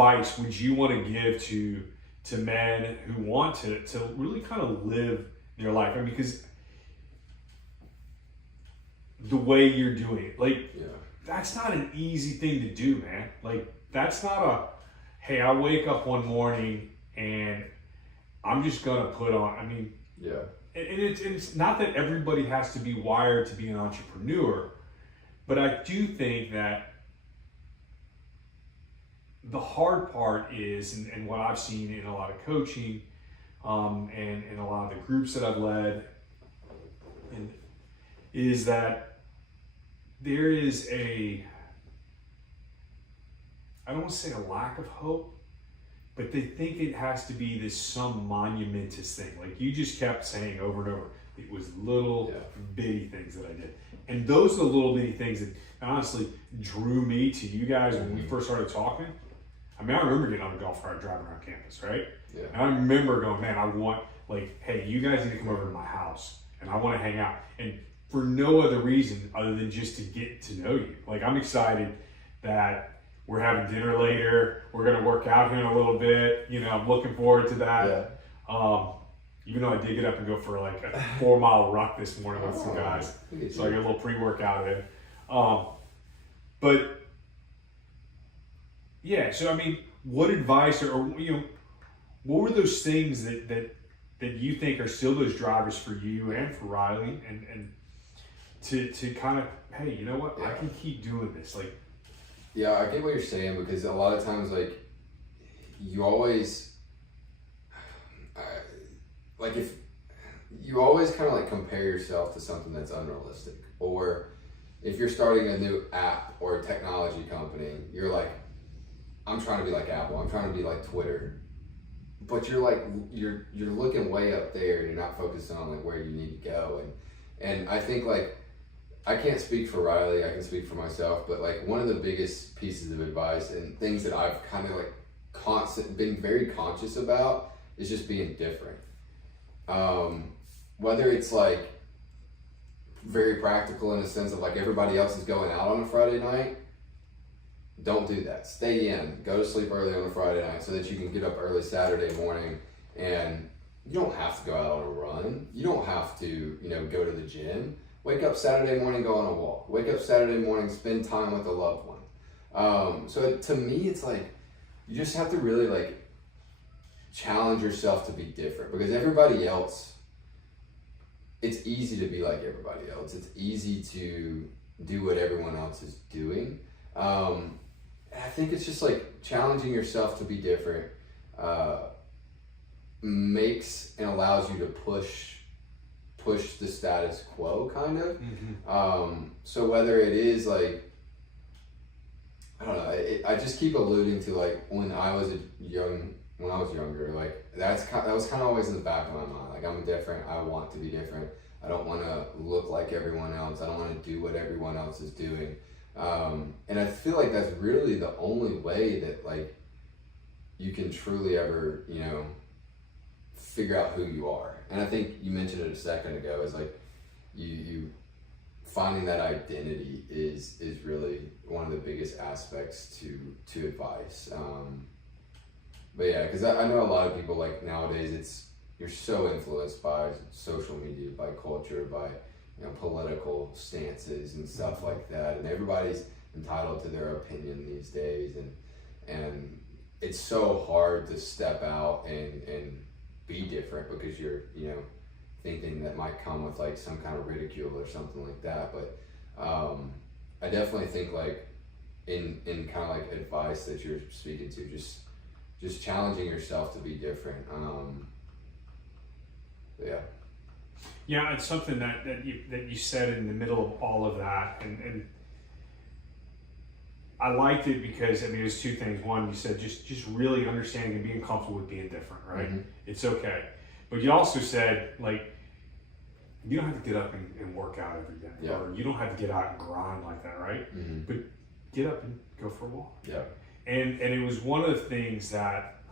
advice would you want to give to men who want to really kind of live their life? I mean, because the way you're doing it, like, that's not an easy thing to do, man. Like, that's not a, hey, I wake up one morning and I'm just gonna put on, I mean, and it's not that everybody has to be wired to be an entrepreneur, but I do think that the hard part is, and what I've seen in a lot of coaching, and in a lot of the groups that I've led, and is that there is I don't want to say a lack of hope, but they think it has to be this some monumentous thing. Like you just kept saying over and over, it was little bitty things that I did. And those are the little bitty things that honestly drew me to you guys when we first started talking. I mean, I remember getting on a golf cart driving around campus, right? Yeah. And I remember going, man, I want, like, hey, you guys need to come over to my house and I want to hang out. And for no other reason other than just to get to know you. Like, I'm excited that we're having dinner later. We're going to work out here in a little bit. You know, I'm looking forward to that. Yeah. Even though I did get up and go for like a 4-mile ruck this morning with some guys. So I get a little pre-workout in. But yeah, so I mean, what advice or you know, what were those things that you think are still those drivers for you and for Riley and to kind of, hey, you know what, I can keep doing this. Like, yeah, I get what you're saying, because a lot of times, like, you always like, if you always kind of like compare yourself to something that's unrealistic, or if you're starting a new app or a technology company, you're like, I'm trying to be like Apple, I'm trying to be like Twitter, but you're like, you're looking way up there and you're not focusing on like where you need to go. And I think, like, I can't speak for Riley, I can speak for myself, but like one of the biggest pieces of advice and things that I've kind of like been very conscious about is just being different. Whether it's like very practical in the sense of like everybody else is going out on a Friday night, don't do that. Stay in, go to sleep early on a Friday night so that you can get up early Saturday morning. And you don't have to go out on a run. You don't have to, you know, go to the gym. Wake up Saturday morning, go on a walk. Wake up Saturday morning, spend time with a loved one. So to me, it's like, you just have to really like challenge yourself to be different, because everybody else, it's easy to be like everybody else. It's easy to do what everyone else is doing. And I think it's just like challenging yourself to be different makes and allows you to push the status quo, kind of. Mm-hmm. So whether it is like, I don't know, I just keep alluding to like when I was younger, like that was kind of always in the back of my mind. Like, I'm different, I want to be different. I don't want to look like everyone else. I don't want to do what everyone else is doing. And I feel like that's really the only way that like you can truly ever, you know, figure out who you are. And I think you mentioned it a second ago, is like you finding that identity is really one of the biggest aspects to advice. But yeah, because I know a lot of people, like nowadays, you're so influenced by social media, by culture, by, you know, political stances and stuff like that, and everybody's entitled to their opinion these days, and it's so hard to step out and be different, because you're, you know, thinking that might come with like some kind of ridicule or something like that. But I definitely think like in kind of like advice that you're speaking to, just challenging yourself to be different. Yeah, it's something that you said in the middle of all of that, and I liked it because, I mean, there's two things. One, you said just really understanding and being comfortable with being different, right? Mm-hmm. It's okay. But you also said, like, you don't have to get up and work out every day, or you don't have to get out and grind like that, right? Mm-hmm. But get up and go for a walk. Yeah. And it was one of the things that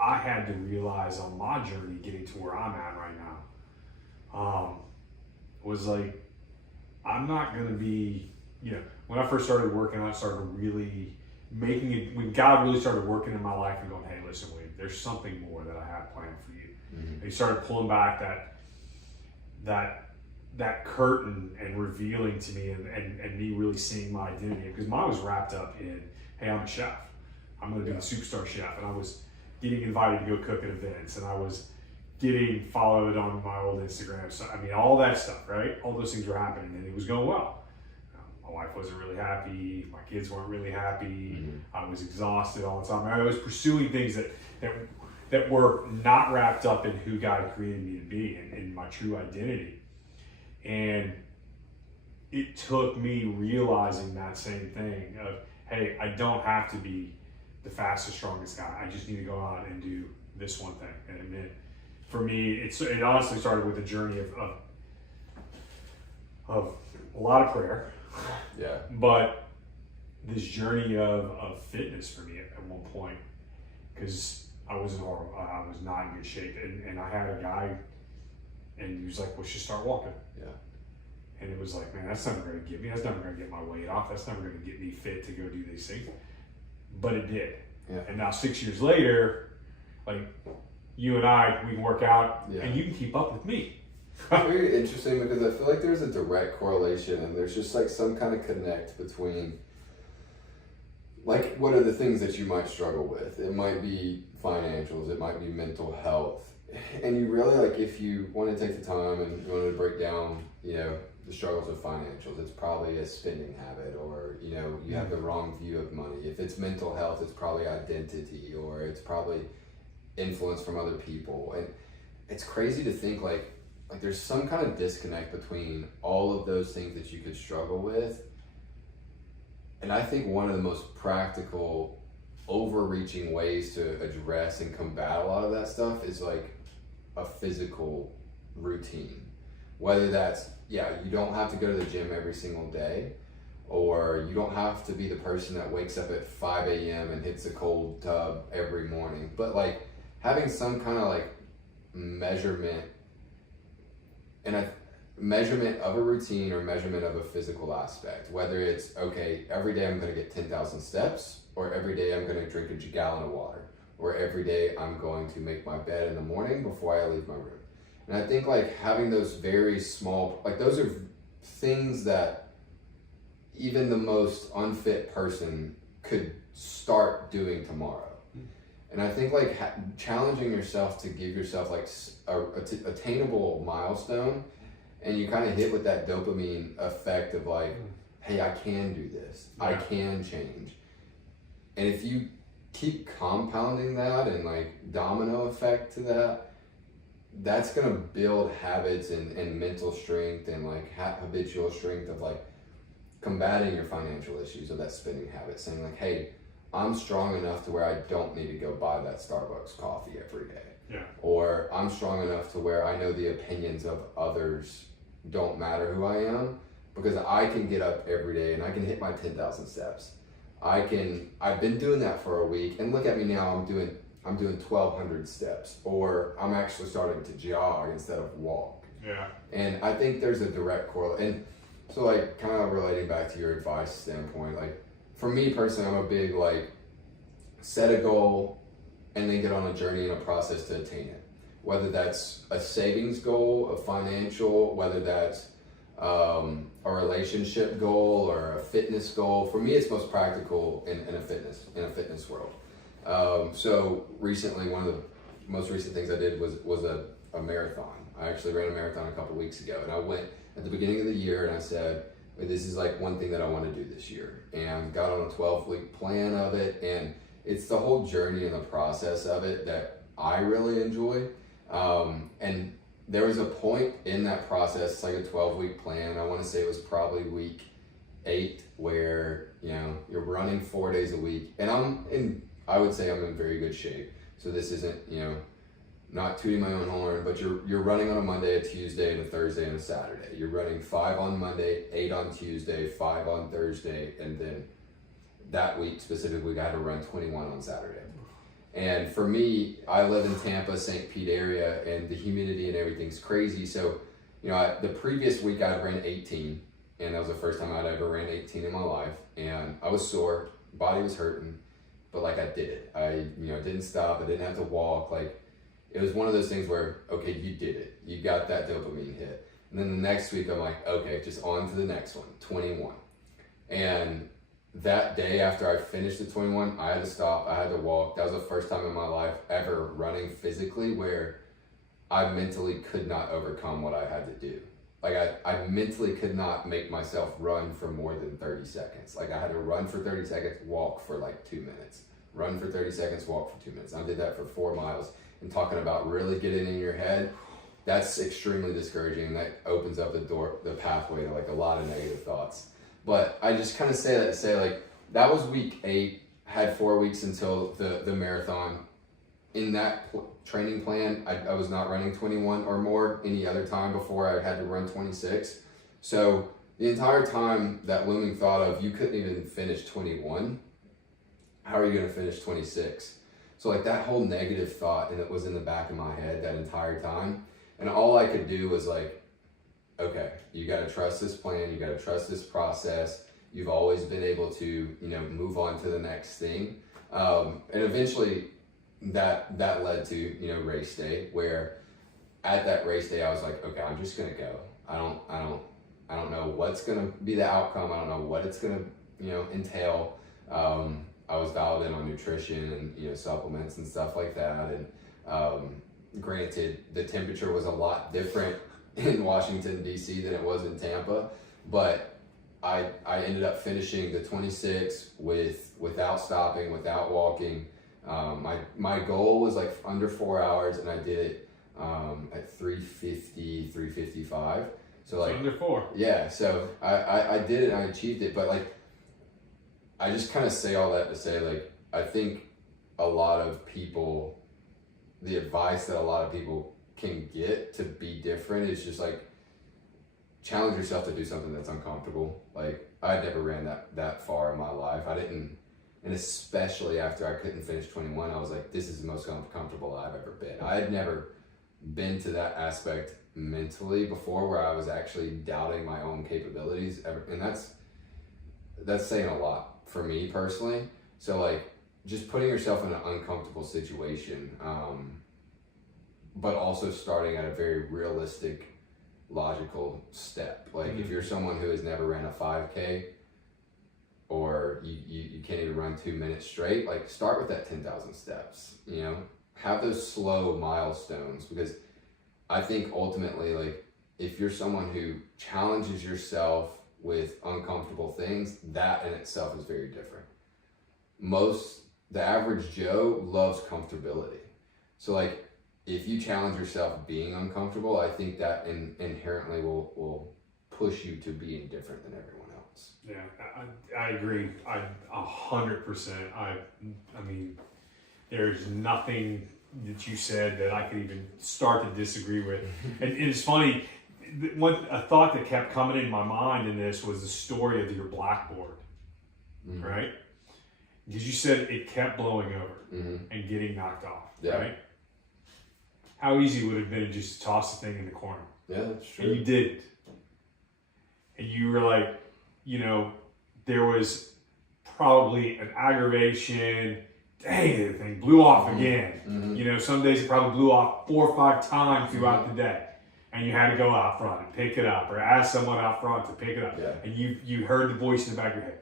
I had to realize on my journey getting to where I'm at right now. Was like, I'm not going to be, you know, when I first started working, I started really making it, when God really started working in my life and going, hey, listen, Wade, there's something more that I have planned for you. And he started pulling back that curtain and revealing to me and me really seeing my identity, because mine was wrapped up in, hey, I'm a chef. I'm going to be the superstar chef. And I was getting invited to go cook at events, and I was getting followed on my old Instagram. So, I mean, all that stuff, right? All those things were happening, and it was going well. My wife wasn't really happy. My kids weren't really happy. I was exhausted all the time. I was pursuing things that were not wrapped up in who God created me to be and in my true identity. And it took me realizing that same thing of, hey, I don't have to be the fastest, strongest guy. I just need to go out and do this one thing. And it meant, for me, it honestly started with a journey of a lot of prayer. Yeah. But this journey of fitness for me at one point, because I was horrible. I was not in good shape. And I had a guy, and he was like, well, just start walking. Yeah. And it was like, man, that's never going to get me. That's never going to get my weight off. That's never going to get me fit to go do these things. But it did. Yeah. And now 6 years later, like you and I, we work out, and you can keep up with me. It's very interesting, because I feel like there's a direct correlation, and there's just like some kind of connect between, like, what are the things that you might struggle with? It might be financials, it might be mental health. And you really, like, if you want to take the time and you want to break down, you know, the struggles of financials, it's probably a spending habit, or, you know, you have the wrong view of money. If it's mental health, it's probably identity, or it's probably influence from other people. And it's crazy to think like there's some kind of disconnect between all of those things that you could struggle with. And I think one of the most practical, overreaching ways to address and combat a lot of that stuff is like a physical routine. Whether that's, you don't have to go to the gym every single day, or you don't have to be the person that wakes up at 5 a.m. and hits a cold tub every morning, but like having some kind of like measurement, and a measurement of a routine or measurement of a physical aspect. Whether it's, okay, every day I'm going to get 10,000 steps, or every day I'm going to drink a gallon of water, or every day I'm going to make my bed in the morning before I leave my room. And I think like having those very small, like those are things that even the most unfit person could start doing tomorrow. And I think like challenging yourself to give yourself like a attainable milestone, and you kind of hit with that dopamine effect of like, hey, I can do this. I can change. And if you keep compounding that and like domino effect to that, that's going to build habits and mental strength and like habitual strength of like combating your financial issues of that spending habit, saying like, hey, I'm strong enough to where I don't need to go buy that Starbucks coffee every day. Yeah. Or I'm strong enough to where I know the opinions of others don't matter who I am, because I can get up every day and I can hit my 10,000 steps. I've been doing that for a week, and look at me now, I'm doing 1,200 steps, or I'm actually starting to jog instead of walk. Yeah. And I think there's a direct correlation. And so like kind of relating back to your advice standpoint, like for me personally, I'm a big like set a goal and then get on a journey and a process to attain it. Whether that's a savings goal, a financial, whether that's a relationship goal or a fitness goal. For me, it's most practical in a fitness world. So recently, one of the most recent things I did was a marathon. I actually ran a marathon a couple weeks ago, and I went at the beginning of the year and I said, this is like one thing that I want to do this year, and got on a 12-week plan of it. And it's the whole journey and the process of it that I really enjoy. And there was a point in that process, it's like a 12-week plan. I want to say it was probably week 8, where, you know, you're running 4 days a week, and I would say I'm in very good shape. So this isn't, you know, not tooting my own horn, but you're running on a Monday, a Tuesday, and a Thursday, and a Saturday. You're running 5 on Monday, 8 on Tuesday, 5 on Thursday, and then that week specifically, I had to run 21 on Saturday. And for me, I live in Tampa, St. Pete area, and the humidity and everything's crazy. So, you know, the previous week I ran 18, and that was the first time I'd ever ran 18 in my life, and I was sore. body was hurting, but like I did it. I, didn't stop. I didn't have to walk. Like, it was one of those things where, okay, you did it. You got that dopamine hit. And then the next week I'm like, okay, just on to the next one, 21. And that day after I finished the 21, I had to stop. I had to walk. That was the first time in my life ever running physically where I mentally could not overcome what I had to do. Like, I mentally could not make myself run for more than 30 seconds. Like, I had to run for 30 seconds, walk for like 2 minutes. Run for 30 seconds, walk for 2 minutes. I did that for 4 miles. And talking about really getting in your head, that's extremely discouraging. That opens up the pathway to like a lot of negative thoughts. But I just kind of say that to say, like, that was week 8, had 4 weeks until the marathon. In that training plan, I was not running 21 or more any other time before I had to run 26. So the entire time that Looming thought of, you couldn't even finish 21. How are you going to finish 26? So like that whole negative thought, and it was in the back of my head that entire time. And all I could do was like, okay, you got to trust this plan. You got to trust this process. You've always been able to, move on to the next thing. And eventually that led to, race day, where at that race day, I was like, okay, I'm just going to go. I don't know what's going to be the outcome. I don't know what it's going to, entail. I was dialed in on nutrition and, supplements and stuff like that. And, granted, the temperature was a lot different in Washington, D.C. than it was in Tampa, but I ended up finishing the 26 without stopping, without walking. My goal was like under 4 hours, and I did it at 3:50, 3:55. So like under 4. Yeah, so I did it and I achieved it, but like I just kind of say all that to say, like, I think a lot of people, the advice that a lot of people can get to be different is just like challenge yourself to do something that's uncomfortable. Like, I never ran that far in my life. I didn't, and especially after I couldn't finish 21, I was like, this is the most uncomfortable I've ever been. I had never been to that aspect mentally before where I was actually doubting my own capabilities ever, and that's saying a lot for me personally. So like, just putting yourself in an uncomfortable situation, but also starting at a very realistic, logical step. Like, if you're someone who has never ran a 5K, or you can't even run 2 minutes straight, like, start with that 10,000 steps, have those slow milestones, because I think ultimately, like, if you're someone who challenges yourself with uncomfortable things, that in itself is very different. The average Joe loves comfortability. So like, if you challenge yourself being uncomfortable, I think that inherently will push you to being different than everyone else. Yeah, I agree. 100%. I mean, there's nothing that you said that I could even start to disagree with. And it's funny, a thought that kept coming in my mind in this was the story of your blackboard, right? Because you said it kept blowing over and getting knocked off, right? How easy would it have been to just toss the thing in the corner? Yeah, that's true. And you didn't. And you were like, there was probably an aggravation. Dang, the thing blew off again. Some days it probably blew off 4 or 5 times throughout the day. And you had to go out front and pick it up, or ask someone out front to pick it up. Yeah. And you heard the voice in the back of your head.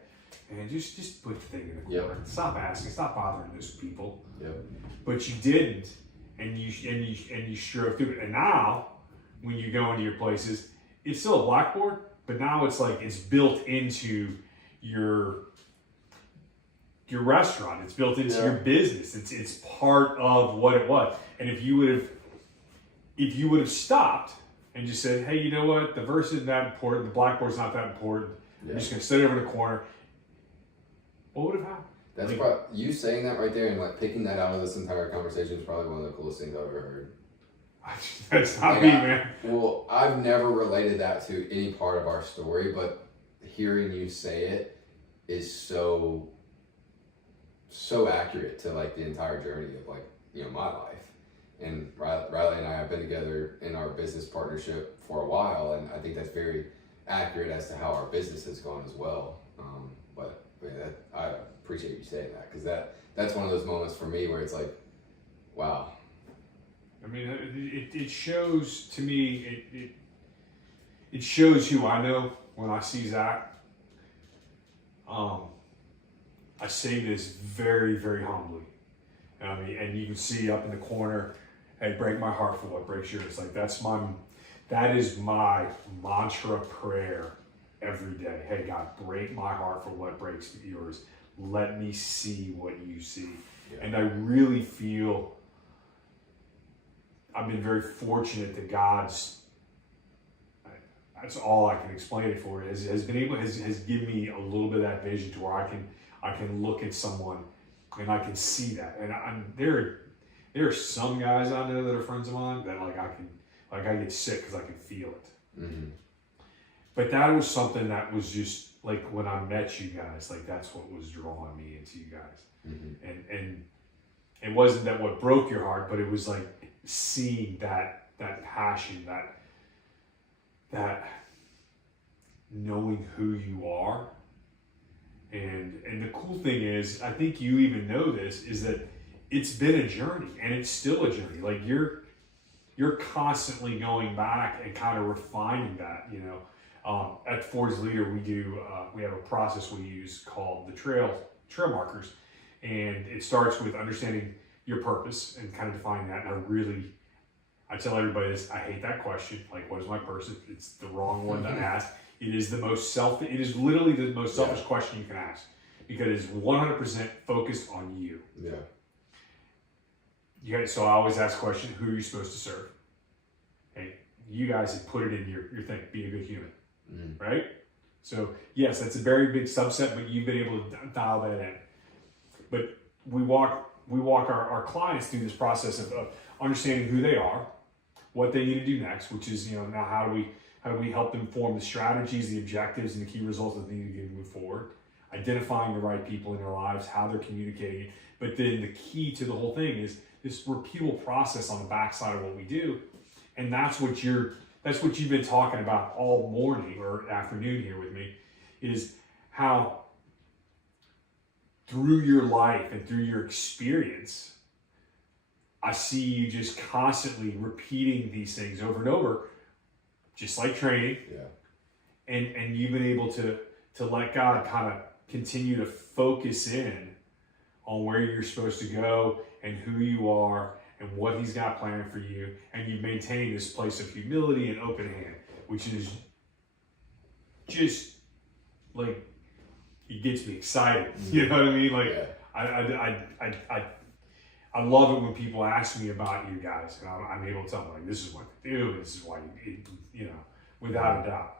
Man, just put the thing in the corner. Stop asking. Stop bothering those people. But you didn't, and you strove through it. And now, when you go into your places, it's still a blackboard, but now it's like it's built into your restaurant. It's built into your business. It's part of what it was. And if you would have stopped and just said, hey, you know what? The verse isn't that important. The blackboard's not that important. I'm just going to sit over in the corner. What would have happened? That's probably, you saying that right there and like picking that out of this entire conversation is probably one of the coolest things I've ever heard. That's not me, man. Well, I've never related that to any part of our story, but hearing you say it is so accurate to like the entire journey of like, my life. And Riley and I have been together in our business partnership for a while, and I think that's very accurate as to how our business has gone as well. appreciate you saying that, because that's one of those moments for me where it's like, wow. I mean, it shows to me, it shows who I know when I see Zach. I say this very, very humbly. I mean, and you can see up in the corner, hey, break my heart for what breaks yours. Like that is my mantra prayer every day. Hey God, break my heart for what breaks yours. Let me see what you see. Yeah. And I really feel I've been very fortunate that God's, that's all I can explain it for, has given me a little bit of that vision to where I can look at someone and I can see that. And there are some guys I know that are friends of mine that I get sick because I can feel it. Mm-hmm. But that was something that was just like when I met you guys, like that's what was drawing me into you guys. Mm-hmm. And it wasn't that what broke your heart, but it was like seeing that passion, that knowing who you are. And the cool thing is, I think you even know this, is that it's been a journey and it's still a journey. Like you're constantly going back and kind of refining that, you know. At Forge Leader, we have a process we use called the trail markers, and it starts with understanding your purpose and kind of defining that. And I tell everybody this: I hate that question. Like, what is my purpose? It's the wrong one to ask. It is literally the most selfish question you can ask, because it's 100% focused on you. Yeah. So I always ask the question: who are you supposed to serve? Hey, you guys have put it in your thing. Be a good human. Right? So yes, that's a very big subset, but you've been able to dial that in. But we walk our clients through this process of understanding who they are, what they need to do next, which is, you know, now how do we help them form the strategies, the objectives, and the key results that they need to get to move forward, identifying the right people in their lives, how they're communicating. But then the key to the whole thing is this repeatable process on the backside of what we do, and that's what you've been talking about all morning or afternoon here with me, is how through your life and through your experience, I see you just constantly repeating these things over and over, just like training. Yeah. And you've been able to let God kind of continue to focus in on where you're supposed to go and who you are and what He's got planned for you, and you maintain this place of humility and open hand, which is just like, it gets me excited. You know what I mean? Like, yeah. I love it when people ask me about you guys, and I'm able to tell them, like, this is what they do, and this is why you know, without a doubt.